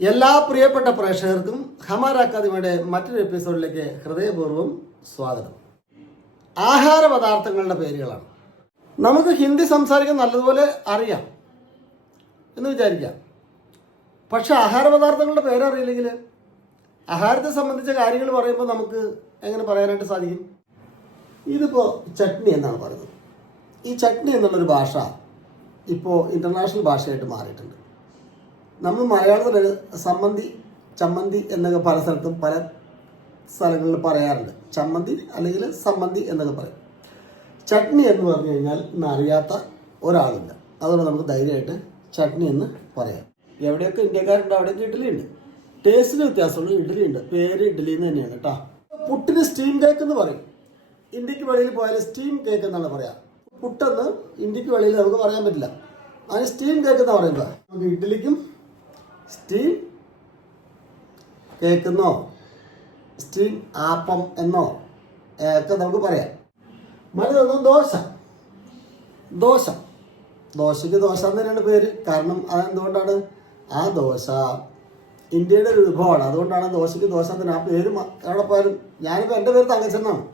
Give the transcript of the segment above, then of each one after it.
എല്ലാ പ്രിയപ്പെട്ട പ്രേക്ഷകർക്കും ഹമാര അക്കാദമിയുടെ മറ്റൊരു എപ്പിസോഡിലേക്ക് ഹൃദയപൂർവ്വം സ്വാഗതം. ആഹാര പദാർത്ഥങ്ങളുടെ പേരുകളാണ്. നമുക്ക് ഹിന്ദി സംസാരിക്കാൻ നല്ലതുപോലെ അറിയാം എന്ന് വിചാരിക്കാം. പക്ഷെ ആഹാര പദാർത്ഥങ്ങളുടെ പേരറിയില്ലെങ്കിൽ ആഹാരത്തെ സംബന്ധിച്ച കാര്യങ്ങൾ പറയുമ്പോൾ നമുക്ക് എങ്ങനെ പറയാനായിട്ട് സാധിക്കും? ഇതിപ്പോൾ ചട്നി എന്നാണ് പറയുന്നത്. ഈ ചട്നി എന്നുള്ളൊരു ഭാഷ ഇപ്പോൾ ഇൻ്റർനാഷണൽ ഭാഷയായിട്ട് മാറിയിട്ടുണ്ട്. നമ്മൾ മലയാളത്തിൽ സമ്മന്തി, ചമ്മന്തി എന്നൊക്കെ പല സ്ഥലത്തും പല സ്ഥലങ്ങളിൽ പറയാറുണ്ട്. ചമ്മന്തി അല്ലെങ്കിൽ സമ്മന്തി എന്നൊക്കെ പറയും. ചട്നി എന്ന് പറഞ്ഞു കഴിഞ്ഞാൽ ഇന്ന് അറിയാത്ത ഒരാളില്ല. അതുകൊണ്ട് നമുക്ക് ധൈര്യമായിട്ട് ചട്നി എന്ന് പറയാം. എവിടെയൊക്കെ ഇന്ത്യക്കാരുണ്ട് അവിടെയൊക്കെ ഇഡ്ഡലി ഉണ്ട്. ടേസ്റ്റിന് വ്യത്യാസമുള്ള ഇഡ്ഡലി ഉണ്ട്. പേര് ഇഡ്ഡലി എന്ന് തന്നെയാണ് കേട്ടോ. പുട്ടിന് സ്റ്റീം കേക്ക് എന്ന് പറയും. ഇന്ത്യക്ക് വെളിയിൽ പോയാൽ സ്റ്റീം കേക്ക് എന്നാണ് പറയാം. പുട്ടെന്ന് ഇന്ത്യക്ക് വെളിയിൽ നമുക്ക് പറയാൻ പറ്റില്ല. അതിന് സ്റ്റീം കേക്ക് എന്നാണ് പറയുന്നത്. നമുക്ക് ഇഡ്ഡലിക്കും സ്റ്റീം കേക്കെന്നോ സ്റ്റീം ആപ്പം എന്നോ ഒക്കെ നമുക്ക് പറയാം. മറ്റൊന്നും ദോശ. ദോശയ്ക്ക് ദോശ എന്ന് തന്നെയാണ് പേര്. കാരണം അതെന്തുകൊണ്ടാണ്? ആ ദോശ ഇന്ത്യയുടെ ഒരു വിഭവമാണ്. അതുകൊണ്ടാണ് ദോശയ്ക്ക് ദോശ തന്നെ ആ പേര്. എവിടെ പോയാലും ഞാനിപ്പോൾ എൻ്റെ പേര് തങ്കച്ചനാണ്.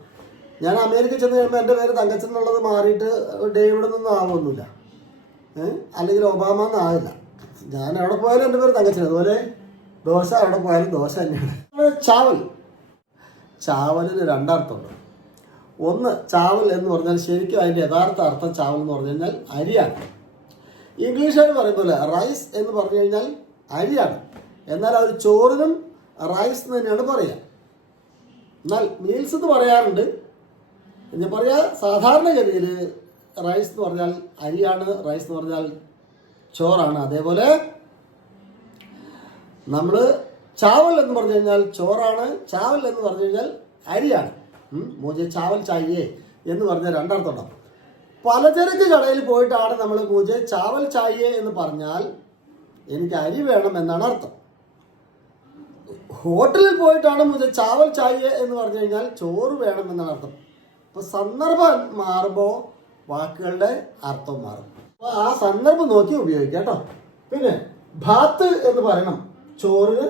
ഞാൻ അമേരിക്കയിൽ ചെന്ന് കഴിയുമ്പോൾ എൻ്റെ പേര് തങ്കച്ചൻ എന്നുള്ളത് മാറിയിട്ട് ഡേവിഡ് എന്നൊന്നും ആവുമൊന്നുമില്ല, അല്ലെങ്കിൽ ഒബാമ ഒന്നും ആവില്ല. ഞാൻ എവിടെ പോയാലും എൻ്റെ പേര് തങ്കച്ചൻ. അതുപോലെ ദോശ എവിടെ പോയാലും ദോശ തന്നെയാണ്. ചാവലിന് രണ്ടർത്ഥമുണ്ട്. ഒന്ന്, ചാവൽ എന്ന് പറഞ്ഞാൽ ശരിക്കും അതിൻ്റെ യഥാർത്ഥ അർത്ഥം ചാവൽ എന്ന് പറഞ്ഞു കഴിഞ്ഞാൽ അരിയാണ്. ഇംഗ്ലീഷുകാർ പറയുമ്പോൾ റൈസ് എന്ന് പറഞ്ഞു കഴിഞ്ഞാൽ അരിയാണ്. എന്നാൽ അവർ ചോറിനും റൈസ് എന്ന് തന്നെയാണ് പറയുക. എന്നാൽ മീൽസ് എന്ന് പറയാറുണ്ട്. ഞാൻ പറയാ സാധാരണഗതിയിൽ റൈസ് എന്ന് പറഞ്ഞാൽ അരിയാണ്, റൈസ് എന്ന് പറഞ്ഞാൽ ചോറാണ്. അതേപോലെ നമ്മൾ ചാവൽ എന്ന് പറഞ്ഞു കഴിഞ്ഞാൽ ചോറാണ്, ചാവൽ എന്ന് പറഞ്ഞു കഴിഞ്ഞാൽ അരിയാണ്. മുझे ചാവൽ ചായേ എന്ന് പറഞ്ഞാൽ രണ്ടർത്ഥം ഉണ്ടാവും. പലചരക്ക് കടയിൽ പോയിട്ടാണ് നമ്മൾ മുझे ചാവൽ ചായേ എന്ന് പറഞ്ഞാൽ എനിക്ക് അരി വേണം എന്നാണ് അർത്ഥം. ഹോട്ടലിൽ പോയിട്ടാണ് മുझे ചാവൽ ചായേ എന്ന് പറഞ്ഞു കഴിഞ്ഞാൽ ചോറ് വേണം എന്നാണ് അർത്ഥം. അപ്പോൾ സന്ദർഭം മാറുമ്പോൾ വാക്കുകളുടെ അർത്ഥം മാറും. അപ്പോൾ ആ സന്ദർഭം നോക്കി ഉപയോഗിക്കാം കേട്ടോ. പിന്നെ ഭാത്ത് എന്ന് പറയണം. ചോറിന്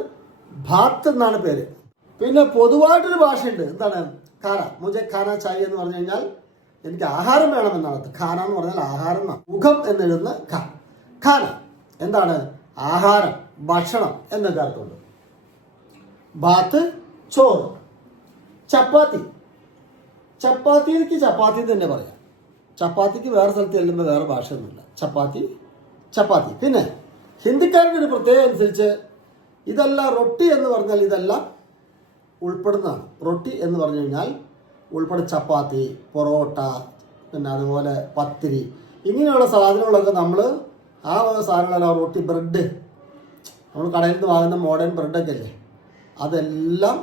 ഭാത്ത് എന്നാണ് പേര്. പിന്നെ പൊതുവായിട്ടൊരു ഭാഷയുണ്ട്. എന്താണ്? ഖാന. മുझे ഖാന ചായ എന്ന് പറഞ്ഞു കഴിഞ്ഞാൽ എനിക്ക് ആഹാരം വേണമെന്നാണ് അർത്ഥം. ഖാന എന്ന് പറഞ്ഞാൽ ആഹാരം എന്നാണ്. മുഖം എന്നെഴുതുന്ന ഖാന എന്താണ്? ആഹാരം, ഭക്ഷണം എന്നൊക്കെ അർത്ഥമുണ്ട്. ഭാത്ത്, ചോറ്. ചപ്പാത്തിക്ക് ചപ്പാത്തി തന്നെ പറയാം. ചപ്പാത്തിക്ക് വേറെ സ്ഥലത്ത് ചെല്ലുമ്പോൾ വേറെ ഭാഷയൊന്നുമില്ല. ചപ്പാത്തി. പിന്നെ ഹിന്ദിക്കാരുടെ ഒരു പ്രത്യേകത അനുസരിച്ച് ഇതെല്ലാം റൊട്ടി എന്ന് പറഞ്ഞാൽ ഇതെല്ലാം ഉൾപ്പെടുന്നതാണ്. റൊട്ടി എന്ന് പറഞ്ഞു കഴിഞ്ഞാൽ ഉൾപ്പെടും ചപ്പാത്തി, പൊറോട്ട, പിന്നെ അതുപോലെ പത്തിരി, ഇങ്ങനെയുള്ള സാധനങ്ങളൊക്കെ നമ്മൾ ആ സാധനങ്ങളെല്ലാം റൊട്ടി, ബ്രെഡ്, നമ്മൾ കടയിൽ നിന്ന് വാങ്ങുന്ന മോഡേൺ ബ്രെഡൊക്കെ അല്ലേ, അതെല്ലാം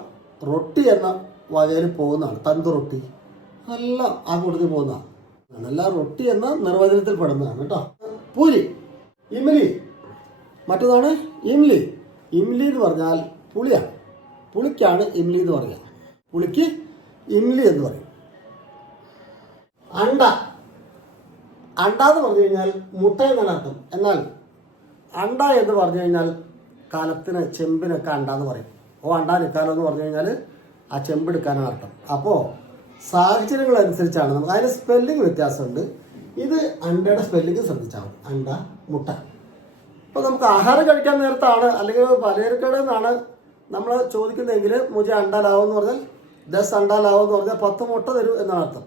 റൊട്ടി എന്ന വകയിൽ പോകുന്നതാണ്. തന്തു റൊട്ടി എല്ലാം ആ കൂട്ടത്തിൽ പോകുന്നതാണ്. എല്ലാം റൊട്ടി എന്ന നിർവചനത്തിൽ പെടുന്നതാണ് കേട്ടോ. പൂരി, ഇംലി. മറ്റൊന്നാണ് ഇംലി. ഇംലി എന്ന് പറഞ്ഞാൽ പുളിയാണ്. പുളിക്കാണ് ഇംലി എന്ന് പറയുക. പുളിക്ക് ഇംലി എന്ന് പറയും. അണ്ട എന്ന് പറഞ്ഞു കഴിഞ്ഞാൽ മുട്ട എന്നാണ് അർത്ഥം. എന്നാൽ അണ്ട എന്ന് പറഞ്ഞു കഴിഞ്ഞാൽ കാലത്തിന്, ചെമ്പിനൊക്കെ അണ്ട എന്ന് പറയും. അണ്ട നിൽക്കാലോ എന്ന് പറഞ്ഞു കഴിഞ്ഞാൽ ആ ചെമ്പെടുക്കാനാണ് അർത്ഥം. അപ്പോൾ സാഹചര്യങ്ങൾ അനുസരിച്ചാണ് നമുക്ക് അതിന് സ്പെല്ലിംഗ് വ്യത്യാസമുണ്ട്. ഇത് അണ്ടയുടെ സ്പെല്ലിംഗ് ശ്രദ്ധിച്ചാൽ മതി. അണ്ട, മുട്ട. ഇപ്പോൾ നമുക്ക് ആഹാരം കഴിക്കാൻ നേരത്താണ് അല്ലെങ്കിൽ പലചരക്കടയിൽ നിന്നാണ് നമ്മൾ ചോദിക്കുന്നതെങ്കിൽ മുझे അണ്ട ലാവോ എന്ന് പറഞ്ഞാൽ 10 അണ്ട ലാവോ എന്ന് പറഞ്ഞാൽ 10 മുട്ട തരൂ എന്നാണ് അർത്ഥം.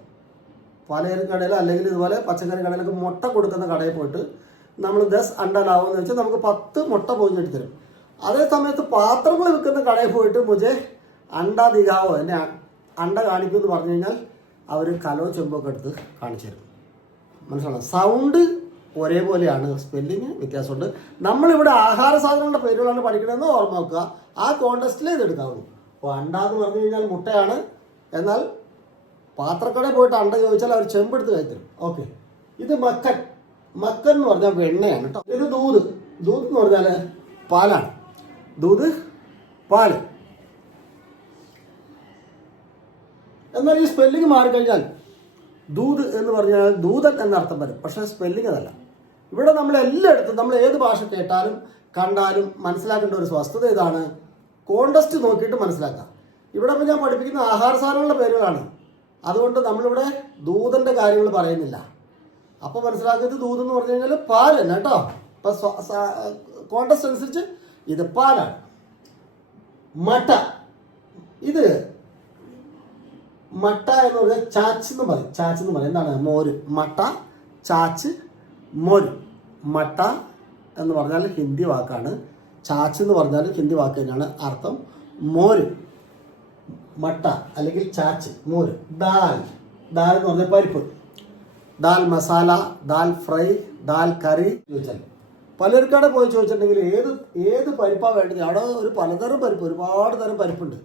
പലചരക്കടയിൽ അല്ലെങ്കിൽ ഇതുപോലെ പച്ചക്കറി കടയിലൊക്കെ മുട്ട കൊടുക്കുന്ന കടയിൽ പോയിട്ട് നമ്മൾ 10 അണ്ട ലാവോ എന്ന് വെച്ചാൽ നമുക്ക് 10 മുട്ട പൊതിഞ്ഞെടുത്ത് തരും. അതേ സമയത്ത് പാത്രങ്ങൾ വിൽക്കുന്ന കടയിൽ പോയിട്ട് മുझे അണ്ട ദിഖാവോ, എന്നെ അണ്ട കാണിക്കൂ എന്ന് പറഞ്ഞു കഴിഞ്ഞാൽ അവർ കലോ ചെമ്പൊക്കെ എടുത്ത് കാണിച്ചു തരും. മനസ്സിലാവും. സൗണ്ട് ഒരേപോലെയാണ്, സ്പെല്ലിങ് വ്യത്യാസമുണ്ട്. നമ്മളിവിടെ ആഹാര സാധനങ്ങളുടെ പേരുകളാണ് പഠിക്കണമെന്ന് ഓർമ്മ വെക്കുക. ആ കോണ്ടസ്റ്റിൽ ഇത് എടുക്കാവുള്ളൂ. അപ്പോൾ അണ്ട എന്ന് പറഞ്ഞു കഴിഞ്ഞാൽ മുട്ടയാണ്. എന്നാൽ പാത്രക്കടയിൽ പോയിട്ട് അണ്ട ചോദിച്ചാൽ അവർ ചെമ്പെടുത്ത് കഴിത്തരും. ഓക്കെ. ഇത് മക്കൻ എന്ന് പറഞ്ഞാൽ വെണ്ണയാണ് കേട്ടോ. ഇത് ദൂത് എന്ന് പറഞ്ഞാൽ പാലാണ്. പാല്. എന്നാൽ ഈ സ്പെല്ലിങ് മാറിക്കഴിഞ്ഞാൽ ദൂത് എന്ന് പറഞ്ഞാൽ ദൂതൻ എന്നർത്ഥം വരും. പക്ഷേ സ്പെല്ലിങ് അതല്ല. ഇവിടെ നമ്മൾ എല്ലായിടത്തും നമ്മൾ ഏത് ഭാഷ കേട്ടാലും കണ്ടാലും മനസ്സിലാക്കേണ്ട ഒരു വസ്തുത ഇതാണ്, കോണ്ടസ്റ്റ് നോക്കിയിട്ട് മനസ്സിലാക്കാം. ഇവിടെ ഇപ്പം ഞാൻ പഠിപ്പിക്കുന്ന ആഹാര സാധനങ്ങളുടെ പേരുകളാണ്. അതുകൊണ്ട് നമ്മളിവിടെ ദൂതൻ്റെ കാര്യങ്ങൾ പറയുന്നില്ല. അപ്പോൾ മനസ്സിലാക്കുന്നത് ദൂത് എന്ന് പറഞ്ഞു കഴിഞ്ഞാൽ പാൽ തന്നെ കേട്ടോ. ഇപ്പം കോണ്ടസ്റ്റ് അനുസരിച്ച് ഇത് പാലാണ്. മട്ട, ഇത് മട്ട എന്ന് പറഞ്ഞാൽ ചാച്ച് എന്ന് പറയും. ചാച്ച് എന്ന് പറയും എന്താണ്? മോര്. മട്ട, ചാച്ച്, മോര്. മട്ട എന്ന് പറഞ്ഞാൽ ഹിന്ദി വാക്കാണ്. ചാച്ച് എന്ന് പറഞ്ഞാൽ ഹിന്ദി വാക്ക് തന്നെയാണ്. അർത്ഥം മോര്, മട്ട അല്ലെങ്കിൽ ചാച്ച്, മോര്. ദാൽ, ദാൽ എന്ന് പറഞ്ഞാൽ പരിപ്പ്. ദാൽ മസാല, ദാൽ ഫ്രൈ, ദാൽ കറി ചോദിച്ചാൽ പലർക്കവിടെ പോയി ചോദിച്ചിട്ടുണ്ടെങ്കിൽ ഏത് പരിപ്പാണ് വേണ്ടത്, അവിടെ ഒരു പലതരം പരിപ്പ്, ഒരുപാട് തരം പരിപ്പുണ്ട്.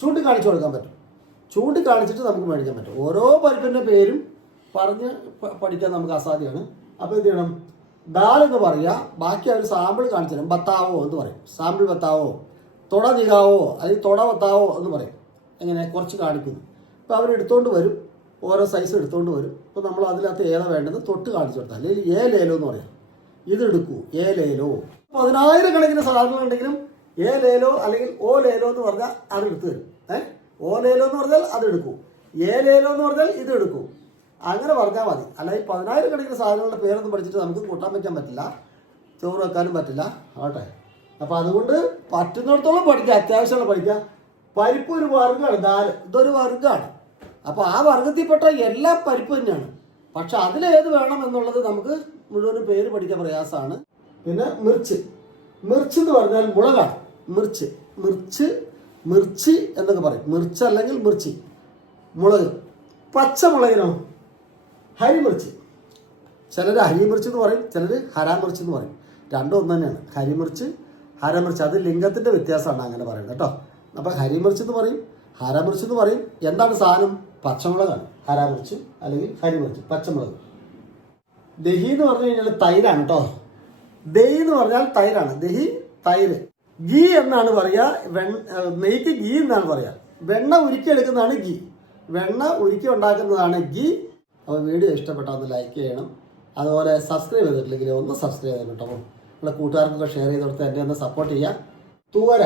ചൂണ്ടിക്കാണിച്ചു കൊടുക്കാൻ പറ്റും. ചൂണ്ടിക്കാണിച്ചിട്ട് നമുക്ക് മേടിക്കാൻ പറ്റും. ഓരോ പരിപ്പിൻ്റെ പേരും പറഞ്ഞ് പഠിക്കാൻ നമുക്ക് അസാധ്യമാണ്. അപ്പോൾ എന്ത് ചെയ്യണം? ദാൽ എന്ന് പറയുക, ബാക്കി അവർ സാമ്പിൾ കാണിച്ചു തരും. ബത്താവോ എന്ന് പറയും, സാമ്പിൾ ബത്താവോ. തൊട നികാവോ അല്ലെങ്കിൽ തൊട ബത്താവോ എന്ന് പറയും. എങ്ങനെ? കുറച്ച് കാണിക്കുന്നു. അപ്പോൾ അവർ എടുത്തുകൊണ്ട് വരും, ഓരോ സൈസ് എടുത്തുകൊണ്ട് വരും. അപ്പോൾ നമ്മൾ അതിനകത്ത് ഏതാ വേണ്ടത് തൊട്ട് കാണിച്ചു കൊടുത്താൽ, അല്ലെങ്കിൽ ലേലോ എന്ന് പറയാം. ഇതെടുക്കൂ, ലേലോ. 10,000 സാധനങ്ങളുണ്ടെങ്കിലും ലേലോ അല്ലെങ്കിൽ ലേലോ എന്ന് പറഞ്ഞാൽ അത് എടുത്തു തരും. ലേലോ എന്ന് പറഞ്ഞാൽ അത് എടുക്കൂ, ലേലോ എന്ന് പറഞ്ഞാൽ ഇത് എടുക്കൂ. അങ്ങനെ പറഞ്ഞാൽ മതി. അല്ലെങ്കിൽ 10,000 സാധനങ്ങളുടെ പേരൊന്നും പഠിച്ചിട്ട് നമുക്ക് കൂട്ടാൻ വയ്ക്കാൻ പറ്റില്ല, ചോറ് വെക്കാനും പറ്റില്ല. ആട്ടെ, അപ്പോൾ അതുകൊണ്ട് പറ്റുന്നിടത്തോളം പഠിക്കുക, അത്യാവശ്യമുള്ള പഠിക്കുക. പരിപ്പ് ഒരു വർഗ്ഗമാണ്, ദാൽ ഇതൊരു വർഗ്ഗമാണ്. അപ്പോൾ ആ വർഗ്ഗത്തിൽപ്പെട്ട എല്ലാ പരിപ്പ് തന്നെയാണ്. പക്ഷെ അതിലേത് വേണം എന്നുള്ളത് നമുക്ക് മുഴുവനും പേര് പഠിക്കാൻ പ്രയാസമാണ്. പിന്നെ മിർച്ച്, മിർച്ച് എന്ന് പറഞ്ഞാൽ മുളകാണ്. മിർച്ച്, മിർച്ച്, മിർച്ചി എന്നൊക്കെ പറയും. മിർച്ച് അല്ലെങ്കിൽ മിർച്ചി, മുളക്. പച്ചമുളകിനോ ഹരിമിർച്ച്. ചിലർ ഹരിമിർച്ച് എന്ന് പറയും, ചിലർ ഹരാമിർച്ച് എന്ന് പറയും. രണ്ടും ഒന്ന് തന്നെയാണ്. ഹരിമിർച്ച്, ഹരമിർച്ച്. അത് ലിംഗത്തിൻ്റെ വ്യത്യാസമാണ് അങ്ങനെ പറയുന്നത് കേട്ടോ. അപ്പോൾ ഹരിമിർച്ച് എന്ന് പറയും, ഹരമിർച്ച് എന്ന് പറയും. എന്താണ് സാധനം? പച്ചമുളകാണ്. ഹരാമിർച്ച് അല്ലെങ്കിൽ ഹരിമിർച്ച്, പച്ചമുളക്. ദഹി എന്ന് പറഞ്ഞു കഴിഞ്ഞാൽ തൈരാണ് കേട്ടോ. ദഹി എന്ന് പറഞ്ഞാൽ തൈരാണ്. ദഹി, തൈര്. ഗീ എന്നാണ് പറയുക. നെയ്ക്ക് ഗീ എന്നാണ് പറയുക. വെണ്ണ ഉരുക്കിയെടുക്കുന്നതാണ് ഗീ. വെണ്ണ ഉരുക്കി ഉണ്ടാക്കുന്നതാണ് ഗീ. അപ്പോൾ വീഡിയോ ഇഷ്ടപ്പെട്ടാൽ ഒന്ന് ലൈക്ക് ചെയ്യണം. അതുപോലെ സബ്സ്ക്രൈബ് ചെയ്തിട്ടില്ലെങ്കിൽ ഒന്ന് സബ്സ്ക്രൈബ് ചെയ്യണം കേട്ടോ. നിങ്ങളുടെ കൂട്ടുകാർക്കൊക്കെ ഷെയർ ചെയ്ത് കൊടുത്ത് എന്നെ ഒന്ന് സപ്പോർട്ട് ചെയ്യുക. തുവര,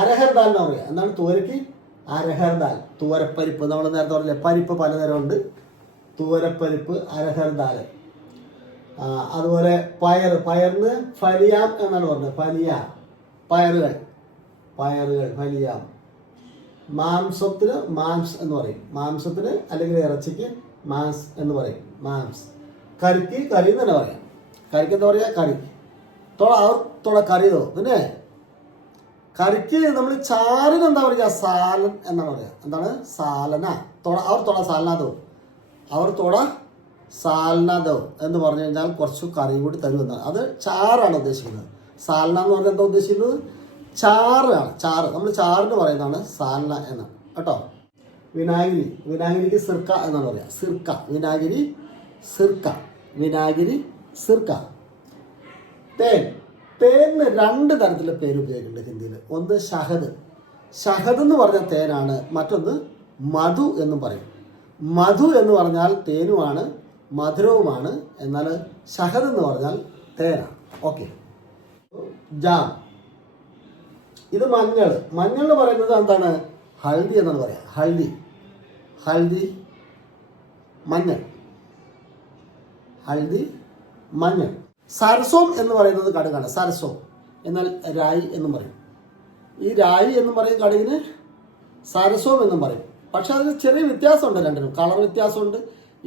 അരഹർ ദാൽ എന്ന് പറയുക. എന്താണ് തുവരയ്ക്ക്? അരഹർ ദാൽ, തുവരപ്പരിപ്പ്. നമ്മൾ നേരത്തെ പറഞ്ഞില്ലേ, പരിപ്പ് പലതരമുണ്ട്. തുവരപ്പരിപ്പ്, അരഹർ ദാൽ. അതുപോലെ പയർ, പയറിന് ഫലിയാം എന്നാണ് പറഞ്ഞത്. ഫലിയ, പയറുകൾ, പയറുകൾ, ഫലിയാം. മാംസത്തിന് മാംസ് എന്ന് പറയും. മാംസത്തിന് അല്ലെങ്കിൽ ഇറച്ചിക്ക് മാംസ് എന്ന് പറയും, മാംസ്. കറിക്ക് കറി എന്ന് തന്നെ പറയാം. കറിക്ക് എന്താ പറയുക? കറി. തൊട കറിയതോ. പിന്നെ കറിക്ക് നമ്മൾ ചാറിന് എന്താ പറയുക? സാലൻ എന്നാണ് പറയുക. എന്താണ്? സാലന. തൊട സാലനാദോ, അവർ തൊട സാലനാദോ എന്ന് പറഞ്ഞു കഴിഞ്ഞാൽ കുറച്ച് കറി കൂടി തരുമെന്നാണ്. അത് ചാറാണ് ഉദ്ദേശിക്കുന്നത്. സാലന എന്ന് പറഞ്ഞാൽ എന്താ ഉദ്ദേശിക്കുന്നത്? ചാറാണ്. ചാറ്, നമ്മൾ ചാറിന് പറയുന്നതാണ് സാലന എന്നാണ് കേട്ടോ. വിനാഗിരി, വിനാഗിരിക്ക് സിർക്ക എന്നാണ് പറയുക. സിർക്ക, വിനാഗിരി, സിർക്ക, വിനാഗിരി, സിർക്ക. തേൻ, തേനിന് 2 തരത്തിലുള്ള പേര് ഉപയോഗിക്കുന്നുണ്ട് ഹിന്ദിയിൽ. ഒന്ന് ഷഹദ്. ഷഹദ് എന്ന് പറഞ്ഞാൽ തേനാണ്. മറ്റൊന്ന് മധു എന്നും പറയും. മധു എന്ന് പറഞ്ഞാൽ തേനുമാണ്, മധുരവുമാണ്. എന്നാൽ ഷഹദ് എന്ന് പറഞ്ഞാൽ തേനാണ്. ഓക്കെ. ജാം, ഇത് മഞ്ഞൾ. മഞ്ഞൾ എന്ന് പറയുന്നത് എന്താണ്? ഹൽദി എന്നാണ് പറയുക. ഹൽദി, ഹൽദി, മഞ്ഞൾ, ഹൽദി, മഞ്ഞൾ. സരസോം എന്ന് പറയുന്നത് കടുകാണ്. സരസോം എന്നാൽ രായി എന്നും പറയും. ഈ രായി എന്നും പറയും കടുകിന്, സരസോം എന്നും പറയും. പക്ഷെ അതിന് ചെറിയ വ്യത്യാസമുണ്ട് രണ്ടിനും. കളർ വ്യത്യാസമുണ്ട്,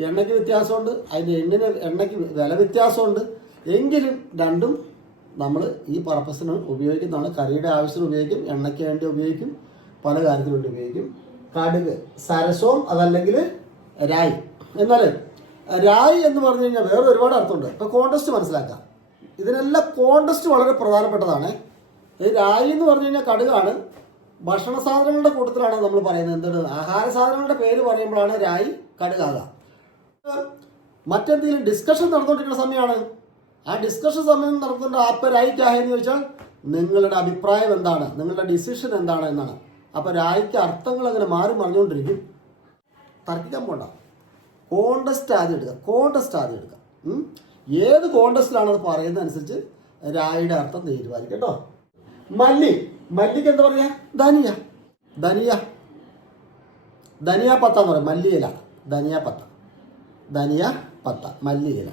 എണ്ണയ്ക്ക് വ്യത്യാസമുണ്ട്, അതിൻ്റെ എണ്ണയ്ക്ക് വില വ്യത്യാസമുണ്ട്. എങ്കിലും രണ്ടും നമ്മൾ ഈ പർപ്പസിന് ഉപയോഗിക്കുന്നതാണ്. കറിയുടെ ആവശ്യത്തിന് ഉപയോഗിക്കും, എണ്ണയ്ക്ക് വേണ്ടി ഉപയോഗിക്കും, പല കാര്യത്തിന് വേണ്ടി ഉപയോഗിക്കും. കടുക്, സരസോം, അതല്ലെങ്കിൽ രായി. എന്നാൽ രായി എന്ന് പറഞ്ഞു കഴിഞ്ഞാൽ വേറെ ഒരുപാട് അർത്ഥമുണ്ട്. ഇപ്പോൾ കോണ്ടസ്റ്റ് മനസ്സിലാക്കാം. ഇതിനെല്ലാം കോണ്ടസ്റ്റ് വളരെ പ്രധാനപ്പെട്ടതാണ്. ഈ രായി എന്ന് പറഞ്ഞു കഴിഞ്ഞാൽ കടുകാണ്. ഭക്ഷണ സാധനങ്ങളുടെ കൂട്ടത്തിലാണ് നമ്മൾ പറയുന്നത്. എന്താണ്? ആഹാര സാധനങ്ങളുടെ പേര് പറയുമ്പോഴാണ് രായി, കടുകാകുക. മറ്റെന്തെങ്കിലും ഡിസ്കഷൻ നടന്നുകൊണ്ടിരിക്കുന്ന സമയമാണ്. ആ ഡിസ്കഷൻ സമയം നടത്തുന്ന ആപ്പ് രായി ക്യാഹെന്ന് ചോദിച്ചാൽ നിങ്ങളുടെ അഭിപ്രായം എന്താണ്, നിങ്ങളുടെ ഡിസിഷൻ എന്താണ് എന്നാണ്. അപ്പോൾ രായിക്ക് അർത്ഥങ്ങൾ അങ്ങനെ മാറി മറിഞ്ഞുകൊണ്ടിരിക്കും. തർക്കിക്കാൻ പോണ്ട. കോണ്ടസ്റ്റ് ആദ്യം എടുക്കുക. കോണ്ടസ്റ്റ് ആദ്യം എടുക്കുക. ഏത് കോണ്ടസ്റ്റിലാണത് പറയുന്നതനുസരിച്ച് രായുടെ അർത്ഥം നീരുമായിരിക്കും കേട്ടോ. മല്ലി, മല്ലിക്ക് എന്താ പറയാ? ധനിയ. ധനിയ, ധനിയ പത്ത എന്ന് പറയും. മല്ലിയില, ധനിയ പത്ത, ധനിയ പത്ത, മല്ലിയില,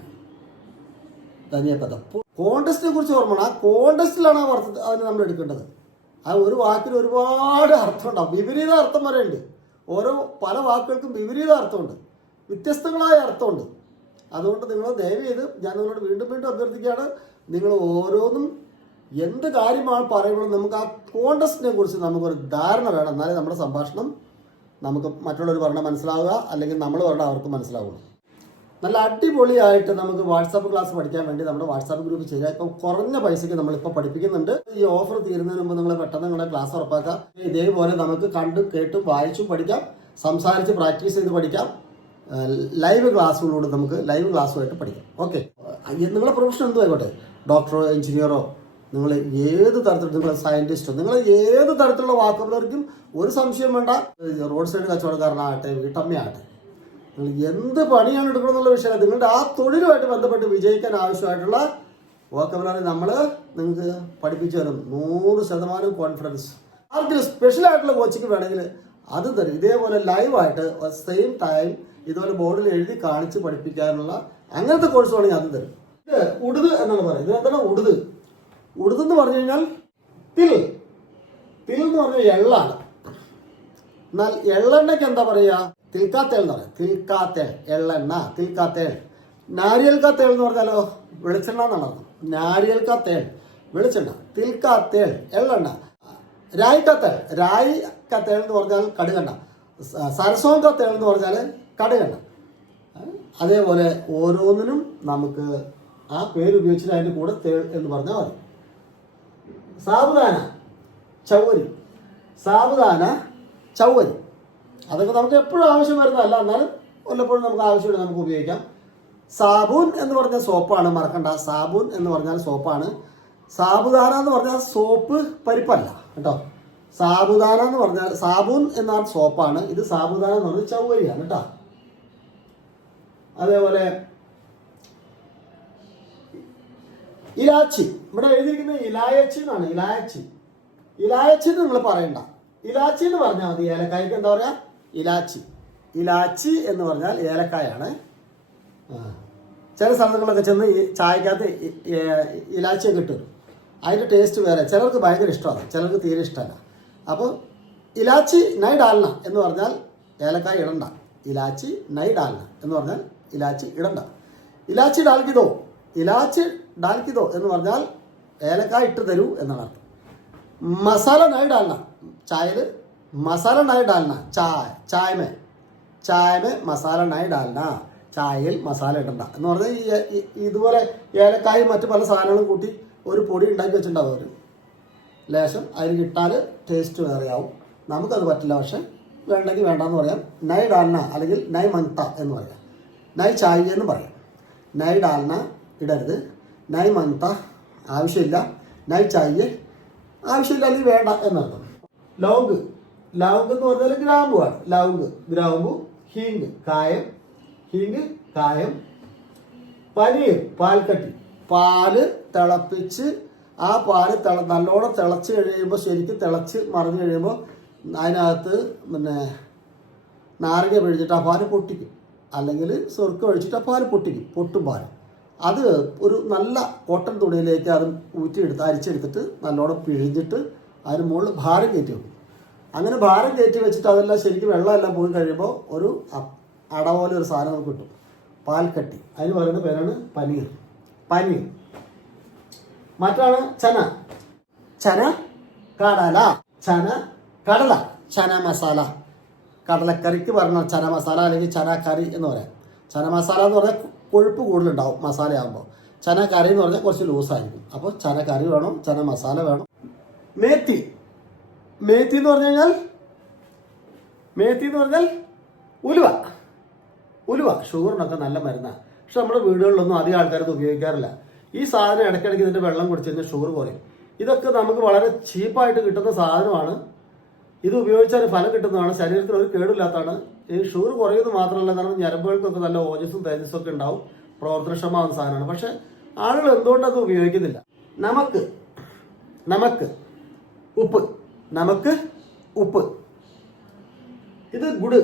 ധനിയ പത്ത. കോണ്ടസ്റ്റിനെ കുറിച്ച് ഓർമ്മ, ആ കോണ്ടസ്റ്റിലാണ് ആ അർത്ഥം അതിന് നമ്മൾ എടുക്കേണ്ടത്. ആ ഒരു വാക്കിന് ഒരുപാട് അർത്ഥം ഉണ്ടാവും, വിപരീത അർത്ഥം വരെ ഉണ്ട്. പല വാക്കുകൾക്കും വിപരീത അർത്ഥമുണ്ട്, വ്യത്യസ്തങ്ങളായ അർത്ഥമുണ്ട്. അതുകൊണ്ട് നിങ്ങൾ ദയവ് ചെയ്ത് ഞാൻ നിങ്ങളോട് വീണ്ടും വീണ്ടും അഭ്യർത്ഥിക്കുകയാണ്, നിങ്ങൾ ഓരോന്നും എന്ത് കാര്യമാണ് പറയുമ്പോൾ നമുക്ക് ആ കോണ്ടസ്റ്റിനെ കുറിച്ച് നമുക്കൊരു ധാരണ വേണം. എന്നാലേ നമ്മുടെ സംഭാഷണം നമുക്ക് മറ്റുള്ളവർ പറഞ്ഞാൽ മനസ്സിലാവുക, അല്ലെങ്കിൽ നമ്മൾ പറഞ്ഞാൽ അവർക്ക് മനസ്സിലാവുള്ളൂ. നല്ല അടിപൊളിയായിട്ട് നമുക്ക് വാട്സാപ്പ് ക്ലാസ് പഠിക്കാൻ വേണ്ടി നമ്മുടെ വാട്സാപ്പ് ഗ്രൂപ്പ് ചെയ്യുക. ഇപ്പം കുറഞ്ഞ പൈസയ്ക്ക് നമ്മളിപ്പോൾ പഠിപ്പിക്കുന്നുണ്ട്. ഈ ഓഫർ തീരുന്നതിന് മുമ്പ് നിങ്ങൾ പെട്ടെന്ന് നിങ്ങളുടെ ക്ലാസ് ഉറപ്പാക്കാം. ഇതേപോലെ നമുക്ക് കണ്ടും കേട്ടും വായിച്ചും പഠിക്കാം, സംസാരിച്ച് പ്രാക്ടീസ് ചെയ്ത് പഠിക്കാം. ലൈവ് ക്ലാസ്സുകളോട് നമുക്ക് ലൈവ് ക്ലാസ്സുമായിട്ട് പഠിക്കാം. ഓക്കെ, നിങ്ങളുടെ പ്രൊഫഷൻ എന്തോ ആയിക്കോട്ടെ, ഡോക്ടറോ എഞ്ചിനീയറോ, നിങ്ങൾ ഏത് തരത്തിലുള്ള, നിങ്ങൾ സയൻറ്റിസ്റ്റോ, നിങ്ങൾ ഏത് തരത്തിലുള്ള വാക്കുകളായിരിക്കും ഒരു സംശയം വേണ്ട. റോഡ് സൈഡ് കച്ചവടക്കാരനാകട്ടെ, വീട്ടമ്മയാകട്ടെ, നിങ്ങൾ എന്ത് പണിയാണ് എടുക്കണം എന്നുള്ള വിഷയമല്ല, നിങ്ങളുടെ ആ തൊഴിലുമായിട്ട് ബന്ധപ്പെട്ട് വിജയിക്കാൻ ആവശ്യമായിട്ടുള്ള വോക്കബുലറി നമ്മൾ നിങ്ങൾക്ക് പഠിപ്പിച്ചു തരും. 100% കോൺഫിഡൻസ്. ആർക്കും സ്പെഷ്യൽ ആയിട്ടുള്ള കോച്ചിങ് വേണമെങ്കിൽ അത് തരും. ഇതേപോലെ ലൈവായിട്ട് സെയിം ടൈം ഇതുപോലെ ബോർഡിൽ എഴുതി കാണിച്ച് പഠിപ്പിക്കാനുള്ള അങ്ങനത്തെ കോഴ്സ് വേണമെങ്കിൽ അത് തരും. ഇത് ഉടുത് എന്നാണ് പറയുന്നത്. ഇതിനെന്താണ് ഉടുത്? ഉടുത് എന്ന് പറഞ്ഞു കഴിഞ്ഞാൽ തിൽ. തിൽ എന്ന് പറഞ്ഞാൽ എള്ളാണ്. എന്നാൽ എള്ളെണ്ണയ്ക്ക് എന്താ പറയുക? തിൽക്കാത്തേൾ എന്ന് പറയും. തിൽക്കാത്തേൾ, എള്ളെണ്ണ, തിൽക്കാത്തേൾ. നാരിയൽക്കാത്തേൾ എന്ന് പറഞ്ഞാലോ വെളിച്ചെണ്ണ എന്നാണ് അർത്ഥം. നാരിയൽക്കാത്തേൾ വെളിച്ചെണ്ണ, തിൽക്കാത്തേൾ എള്ളെണ്ണ. രായിക്കാത്തേൾ, രായിക്കാത്തേൾ എന്ന് പറഞ്ഞാൽ കടുകെണ്ണ. സരസോങ്കാത്തേൾ എന്ന് പറഞ്ഞാൽ കടുകെണ്ണ. അതേപോലെ ഓരോന്നിനും നമുക്ക് ആ പേര് ഉപയോഗിച്ചിട്ട് അതിൻ്റെ കൂടെ തേൾ എന്ന് പറഞ്ഞാൽ മതി. സാബുദാന, ചൗവരി, സാബുദാന, ചൗവരി, അതൊക്കെ നമുക്ക് എപ്പോഴും ആവശ്യം വരുന്നതല്ല, എന്നാലും വല്ലപ്പോഴും നമുക്ക് ആവശ്യമുണ്ട്, നമുക്ക് ഉപയോഗിക്കാം. സാബൂൻ എന്ന് പറഞ്ഞാൽ സോപ്പാണ്, മറക്കണ്ട. സാബൂൻ എന്ന് പറഞ്ഞാൽ സോപ്പാണ്. സാബുദാന എന്ന് പറഞ്ഞാൽ സോപ്പ് പരിപ്പല്ല കേട്ടോ. സാബുദാന എന്ന് പറഞ്ഞാൽ സാബൂൻ എന്നാൽ സോപ്പാണ്. ഇത് സാബുദാന എന്ന് പറഞ്ഞാൽ ചൗവരിയാണ് കേട്ടോ. അതേപോലെ ഇലാച്ചി, ഇവിടെ എഴുതിയിരിക്കുന്നത് ഇലായച്ചി എന്നാണ്. ഇലായച്ചി, ഇലായച്ചി എന്ന് നിങ്ങൾ പറയണ്ട, ഇലാച്ചി എന്ന് പറഞ്ഞാൽ മതി. ഏലക്കായ്ക്ക് എന്താ പറയാ? ഇലാച്ചി. ഇലാച്ചി എന്ന് പറഞ്ഞാൽ ഏലക്കായാണ്. ചില സ്ഥലങ്ങളിലൊക്കെ ചെന്ന് ചായക്കകത്ത് ഇലാച്ചിയൊക്കെ ഇട്ടു, അതിൻ്റെ ടേസ്റ്റ് വേറെ. ചിലർക്ക് ഭയങ്കര ഇഷ്ടമാണ്, ചിലർക്ക് തീരെ ഇഷ്ടമല്ല. അപ്പോൾ ഇലാച്ചി നൈ ഡാൽന എന്ന് പറഞ്ഞാൽ ഏലക്കായ ഇടണ്ട. ഇലാച്ചി നൈ ഡാൽന എന്ന് പറഞ്ഞാൽ ഇലാച്ചി ഇടണ്ട. ഇലാച്ചി ഡാൽക്കിതോ, ഇലാച്ചി ഡാൽക്കിതോ എന്ന് പറഞ്ഞാൽ ഏലക്കായ ഇട്ട് തരൂ എന്നാണ് അർത്ഥം. മസാല നൈ ഡാൽന, ചായയിൽ മസാല നൈ ഡാൽന, ചായമേ മസാല നൈ ഡാൽന, ചായയിൽ മസാല ഇടണ്ട എന്ന് പറഞ്ഞാൽ ഇതുപോലെ ഏലക്കായും മറ്റു പല സാധനങ്ങളും കൂട്ടി ഒരു പൊടി ഉണ്ടാക്കി വെച്ചിട്ടുണ്ടാവും അവർ. ലേശം അതിന് കിട്ടാൽ ടേസ്റ്റ് വേറെയാവും. നമുക്കത് പറ്റില്ല, പക്ഷെ വേണ്ടെങ്കിൽ വേണ്ടെന്ന് പറയാം. നൈ ഡാൽന അല്ലെങ്കിൽ നൈ മങ്ത എന്ന് പറയാം. നൈ ചായ എന്ന് പറയാം. നൈ ഡാൽന ഇടരുത്, നൈ മങ്ത ആവശ്യമില്ല, നൈ ചായ ആവശ്യമില്ല അല്ലെങ്കിൽ വേണ്ട എന്നർത്ഥം. ലൗങ്ക്, ലൗങ്ക് എന്ന് പറഞ്ഞാൽ ഗ്രാമ്പുവാണ്. ലൗങ്ക്, ഗ്രാമ്പു. ഹീങ്, കായം, ഹീങ് കായം. പനീർ, പാൽക്കട്ടി. പാല് തിളപ്പിച്ച് ആ പാല് നല്ലോണം തിളച്ച് കഴിയുമ്പോൾ, ശരിക്കും തിളച്ച് മറിഞ്ഞ് കഴിയുമ്പോൾ അതിനകത്ത് നാരങ്ങ പിഴിഞ്ഞിട്ട് ആ പാല് പൊട്ടിക്കും, അല്ലെങ്കിൽ സുർക്ക ഒഴിച്ചിട്ട് ആ പാല് പൊട്ടിക്കും, പൊട്ടും പാല്. അത് ഒരു നല്ല കോട്ടൺ തുണിയിലേക്ക് അത് ഊറ്റിയെടുത്ത് അരിച്ചെടുത്തിട്ട് നല്ലോണം പിഴിഞ്ഞിട്ട് അതിന് മുകളിൽ ഭാരം കയറ്റി വെക്കും. അങ്ങനെ ഭാരം കയറ്റി വെച്ചിട്ട് അതെല്ലാം ശരിക്കും വെള്ളമെല്ലാം പോയി കഴിയുമ്പോൾ ഒരു അട പോലെ ഒരു സാധനം നമുക്ക് കിട്ടും, പാൽക്കട്ടി. അതിന് പറയുന്ന പേരാണ് പനീർ. പനീർ. മറ്റാണ് ചന. ചന കടല, ചന കടല, ചന മസാല. കടലക്കറിക്ക് പറഞ്ഞ ചന മസാല അല്ലെങ്കിൽ ചന കറി എന്ന് പറയാം. ചന മസാല എന്ന് പറഞ്ഞാൽ കൊഴുപ്പ് കൂടുതലുണ്ടാവും മസാല ആകുമ്പോൾ. ചന കറി എന്ന് പറഞ്ഞാൽ കുറച്ച് ലൂസായിരിക്കും. അപ്പോൾ ചന കറി വേണം, ചന മസാല വേണം. മേത്തി. മേത്തി എന്ന് പറഞ്ഞു കഴിഞ്ഞാൽ, മേത്തി എന്ന് പറഞ്ഞാൽ ഉലുവ. ഉലുവ ഷുഗറിനൊക്കെ നല്ല മരുന്നാണ്. പക്ഷെ നമ്മുടെ വീടുകളിലൊന്നും അധികം ആൾക്കാരത് ഉപയോഗിക്കാറില്ല. ഈ സാധനം ഇടയ്ക്കിടയ്ക്ക് ഇതിൻ്റെ വെള്ളം കുടിച്ച് കഴിഞ്ഞാൽ ഷുഗർ കുറയും. ഇതൊക്കെ നമുക്ക് വളരെ ചീപ്പായിട്ട് കിട്ടുന്ന സാധനമാണ്. ഇത് ഉപയോഗിച്ചാൽ ഫലം കിട്ടുന്നതാണ്, ശരീരത്തിന് ഒരു കേടില്ലാത്തതാണ്. ഈ ഷുഗർ കുറയുന്നത് മാത്രമല്ല, കാരണം ഞരമ്പുകൾക്കൊക്കെ നല്ല ഓജസ്സും തേജസ്സും ഒക്കെ ഉണ്ടാവും, പ്രവർത്തനക്ഷമമാകുന്ന സാധനമാണ്. പക്ഷെ ആളുകൾ എന്തുകൊണ്ടത് ഉപയോഗിക്കുന്നില്ല? നമുക്ക് നമുക്ക് ഉപ്പ് നമുക്ക് ഉപ്പ്. ഇത് ഗുഡ്.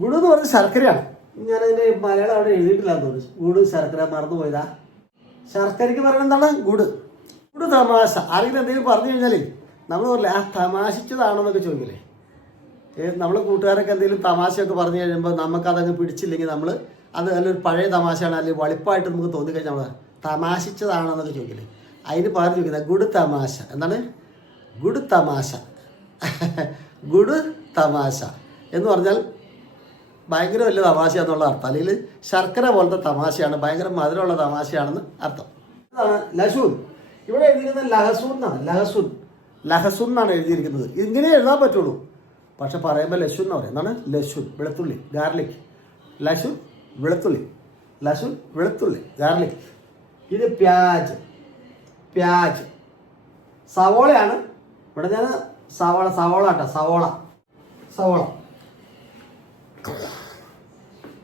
ഗുഡ് എന്ന് പറഞ്ഞ ശർക്കരയാണ്. ഞാനതിൻ്റെ മലയാളം അവിടെ എഴുതിയിട്ടില്ലാന്ന് തോന്നുന്നു. ഗുഡ് ശർക്കര മറന്നു പോയതാ. ശർക്കരയ്ക്ക് പറയുന്നത് എന്താണ്? ഗുഡ്. ഗുഡ് തമാശ. ആരെങ്കിലും എന്തെങ്കിലും പറഞ്ഞു കഴിഞ്ഞാൽ നമ്മൾ പറയില്ലേ ആ തമാശിച്ചതാണെന്നൊക്കെ ചോദിക്കില്ലേ. നമ്മൾ കൂട്ടുകാരൊക്കെ എന്തെങ്കിലും തമാശയൊക്കെ പറഞ്ഞു കഴിയുമ്പോൾ നമുക്കതങ്ങ് പിടിച്ചില്ലെങ്കിൽ നമ്മൾ അത് നല്ലൊരു പഴയ തമാശയാണ് അല്ലെങ്കിൽ വളിപ്പായിട്ട് നമുക്ക് തോന്നിക്കഴിഞ്ഞാൽ നമ്മൾ തമാശിച്ചതാണെന്നൊക്കെ ചോദിക്കില്ലേ. അതിന് പകരം ചോദിക്കുന്നത് ഗുഡ് തമാശ. എന്താണ്? ഗുഡ് തമാശ. ഗുഡ് തമാശ എന്ന് പറഞ്ഞാൽ ഭയങ്കര വലിയ തമാശ എന്നുള്ള അർത്ഥം. അല്ലെങ്കിൽ ശർക്കര പോലത്തെ തമാശയാണ്, ഭയങ്കര മധുരമുള്ള തമാശയാണെന്ന് അർത്ഥം. ഇതാണ് ലഹസൂൻ. ഇവിടെ എഴുതിയിരിക്കുന്നത് ലഹസൂൻ എന്നാണ്. ലഹസൂൻ ലഹസൂൻ എന്നാണ് എഴുതിയിരിക്കുന്നത്. ഇങ്ങനെ എഴുതാൻ പറ്റുള്ളൂ. പക്ഷെ പറയുമ്പോൾ ലശുൻ എന്ന് പറയും. എന്താണ്? ലശുൻ, വെളുത്തുള്ളി, ഗാർലിക്. ലശുൻ വെളുത്തുള്ളി, ലശുൻ വെളുത്തുള്ളി, ഗാർലിക്. ഇത് പ്യാജ്. പ്യാജ് സവോളയാണ്. ഇവിടെ ഞാൻ സവോള കേട്ടോ. സവോള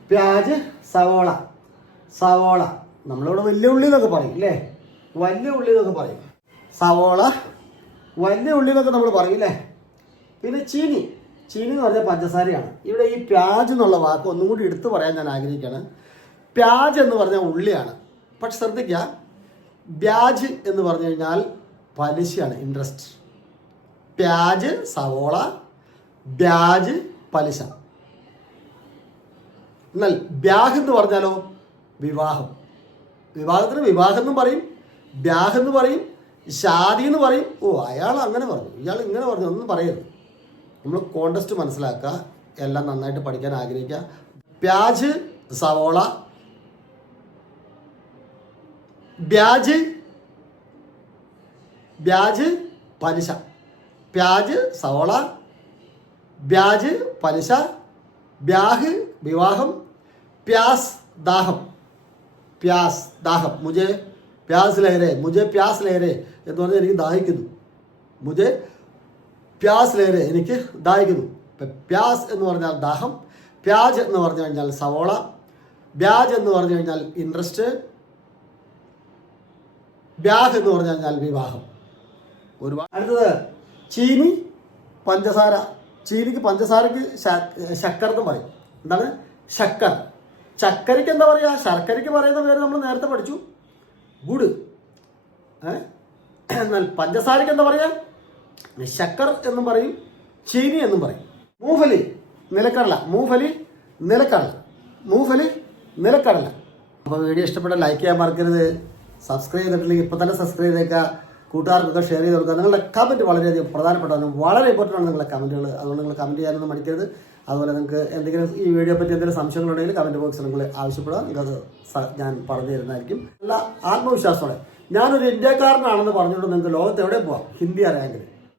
പ്യാജ് സവോള. നമ്മളിവിടെ വലിയ ഉള്ളി എന്നൊക്കെ പറയും അല്ലേ? വലിയ ഉള്ളി എന്നൊക്കെ പറയും. സവോള വലിയ ഉള്ളി എന്നൊക്കെ നമ്മൾ പറയും അല്ലേ? പിന്നെ ചീനി എന്ന് പറഞ്ഞാൽ പഞ്ചസാരയാണ്. ഇവിടെ ഈ പ്യാജ് എന്നുള്ള വാക്ക് ഒന്നും കൂടി എടുത്തു പറയാൻ ഞാൻ ആഗ്രഹിക്കുകയാണ്. പ്യാജ് എന്ന് പറഞ്ഞാൽ ഉള്ളിയാണ്. പക്ഷെ ശ്രദ്ധിക്കുക, ബ്യാജ് എന്ന് പറഞ്ഞു കഴിഞ്ഞാൽ പലിശയാണ്, ഇൻട്രസ്റ്റ്. പ്യാജ് സവോള, ബ്യാജ് പലിശ. എന്നാൽ ബ്യാഹ് എന്ന് പറഞ്ഞാലോ വിവാഹം. വിവാഹത്തിന് വിവാഹം എന്നും പറയും, ബ്യാഹ് എന്ന് പറയും, ഷാദി എന്ന് പറയും. ഓ അയാൾ അങ്ങനെ പറഞ്ഞു, ഇയാൾ ഇങ്ങനെ പറഞ്ഞു, ഒന്നും പറയരുത്. നമ്മൾ കോണ്ടസ്റ്റ് മനസ്സിലാക്കുക, എല്ലാം നന്നായിട്ട് പഠിക്കാൻ ആഗ്രഹിക്കുക. പ്യാജ് സവോള, ബ്യാജ് പലിശ. പ്യാജ് സവോള, ബ്യാജ് പലിശ, ബ്യാഹ് വിവാഹം, പ്യാസ് ദാഹം. മുझे പ്യാസ് ലേരേ എന്ന് പറഞ്ഞാൽ എനിക്ക് ദാഹിക്കുന്നു. മുझे പ്യാസ് ലേരേ, എനിക്ക് ദാഹിക്കുന്നു. പ്യാസ് എന്ന് പറഞ്ഞാൽ ദാഹം, പ്യാജ് എന്ന് പറഞ്ഞു കഴിഞ്ഞാൽ സവോള, ബ്യാജ് എന്ന് പറഞ്ഞു കഴിഞ്ഞാൽ ഇൻട്രസ്റ്റ്, ബ്യാഹ് എന്ന് പറഞ്ഞു കഴിഞ്ഞാൽ വിവാഹം. ഒരുപാട്. അടുത്തത് ചീനി, പഞ്ചസാര. ചീനിക്ക് പഞ്ചസാരക്ക് ശർക്കര എന്ന് പറയും. എന്താണ്? ശക്കർ. ചക്കരയ്ക്ക് എന്താ പറയുക? ശർക്കരയ്ക്ക് പറയുന്ന പേര് നമ്മൾ നേരത്തെ പഠിച്ചു, ഗുഡ്. എന്നാൽ പഞ്ചസാരയ്ക്ക് എന്താ പറയുക? ശക്കർ എന്നും പറയും, ചീനി എന്നും പറയും. മൂഫലി നിലക്കടല. അപ്പോൾ വീഡിയോ ഇഷ്ടപ്പെട്ട ലൈക്ക് ചെയ്യാൻ മറക്കരുത്. സബ്സ്ക്രൈബ് ചെയ്തിട്ടില്ലെങ്കിൽ ഇപ്പോൾ തന്നെ സബ്സ്ക്രൈബ് ചെയ്തേക്കുക. കൂട്ടുകാർക്കൊക്കെ ഷെയർ ചെയ്ത് കൊടുക്കുക. നിങ്ങളുടെ കമൻറ്റ് വളരെയധികം പ്രധാനപ്പെട്ടതാണ്, വളരെ ഇമ്പോർട്ടൻ്റ് ആണ് നിങ്ങളുടെ കമൻറ്റുകൾ. അതുകൊണ്ട് നിങ്ങൾ കമൻറ്റ് ചെയ്യാനൊന്നും മടിക്കരുത്. അതുപോലെ നിങ്ങൾക്ക് എന്തെങ്കിലും ഈ വീഡിയോ പറ്റി എന്തെങ്കിലും സംശയങ്ങളുണ്ടെങ്കിൽ കമൻറ്റ് ബോക്സിൽ നിങ്ങൾ ആവശ്യപ്പെടുക. നിങ്ങൾക്കത് ഞാൻ പറഞ്ഞു തരുന്നതായിരിക്കും. നല്ല ആത്മവിശ്വാസത്തോടെ ഞാനൊരു ഇന്ത്യക്കാരനാണെന്ന് പറഞ്ഞുകൊണ്ട് നിങ്ങൾക്ക് ലോകത്ത് എവിടെ പോവാം, ഹിന്ദി അറിയാമെങ്കിൽ.